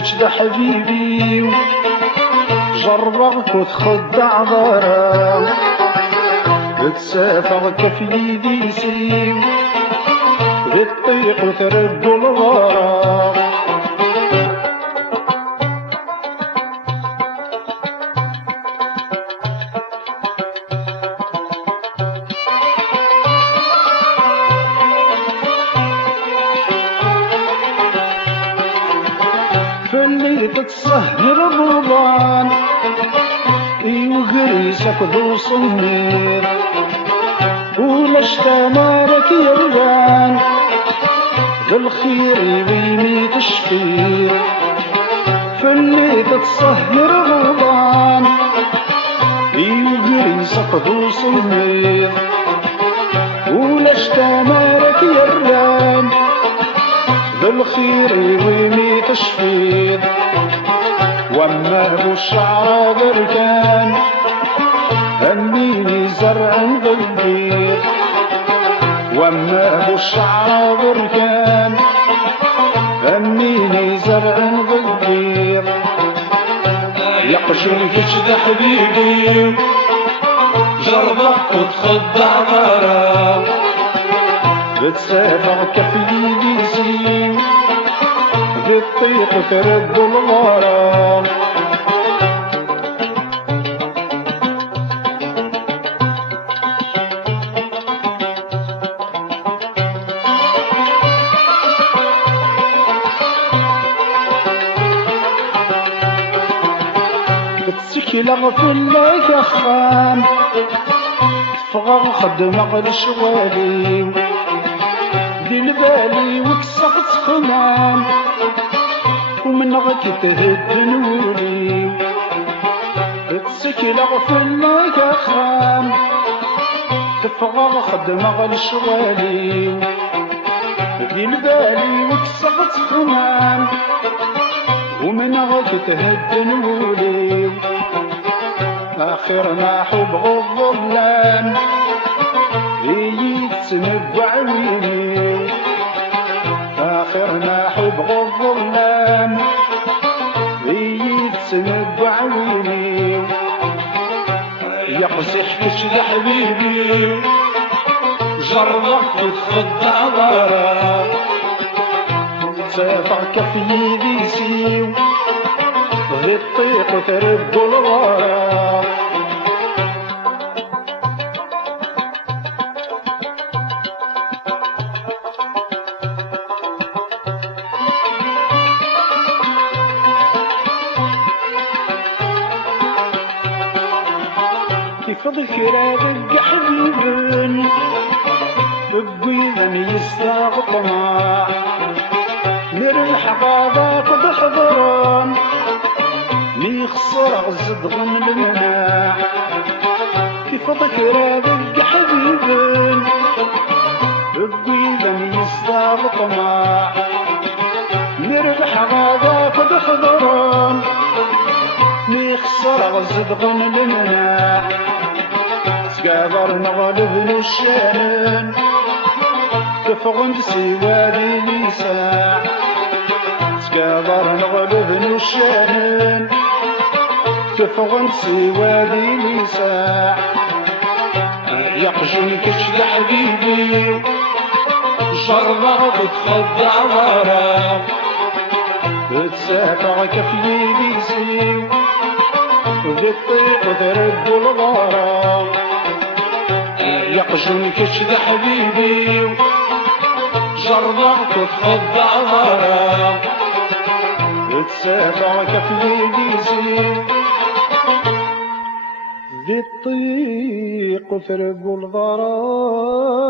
كتش حبيبي جربك وتخدع ضرام تسافر كف يدي سيو بالطيق وتردو الغرام فاللي تتسهر رمضان وقريسك ذو صنير ولا شتمالك يرغان بالخير ويني تشفير فاللي تتسهر رمضان وقريسك ذو صنير ولا شتمالك يرغان بالخير ويني تشفير وما ابو الشعر بركان هميني زرع بالبير وما ابو الشعر بركان هميني زرع بالبير يقشن كشد حبيبي جربك وتخدع غرام بتسافر كف يدي سيو بالطيق ترد الغرام بتسكي لغفلك اخان تفغر خدمة لشوالي دير بالي وكسغت خمام ومن غك تهد نولي تسكي لغفلك اخان تفغر خدمة لشوالي دير بالي وكسغت خمام ومن غك تهد نولي آخر حب الظلام يتنبع ويني آخر حب الظلام يتنبع ويني يقصح كشد حبيبي جربك وتخدع ضرام تسافر كف يدي سيو غي الطيق وتردو الغرام كيف ذكرى ذق حبيبن بقيدا يستاغ طماع مير الحقابات بحضران ميخسر غزد غن المناع كيف ذكرى ذق حبيبن بقيدا يستاغ طماع مير الحقابات بحضران ميخسر غزد غن المناع تقابر نغلب الشانن تفغن سوادي نساع تقابر نغلب الشانن تفغن سوادي نساع يقجن كشد حبيبي جربك وتخدع غرام تسافر كف يدي سيو وبالطيق ترد الغرام يقجن كشد حبيبي جربك وتخدع غرام تسافر كف يدي سيو بالطيق ترد الغرام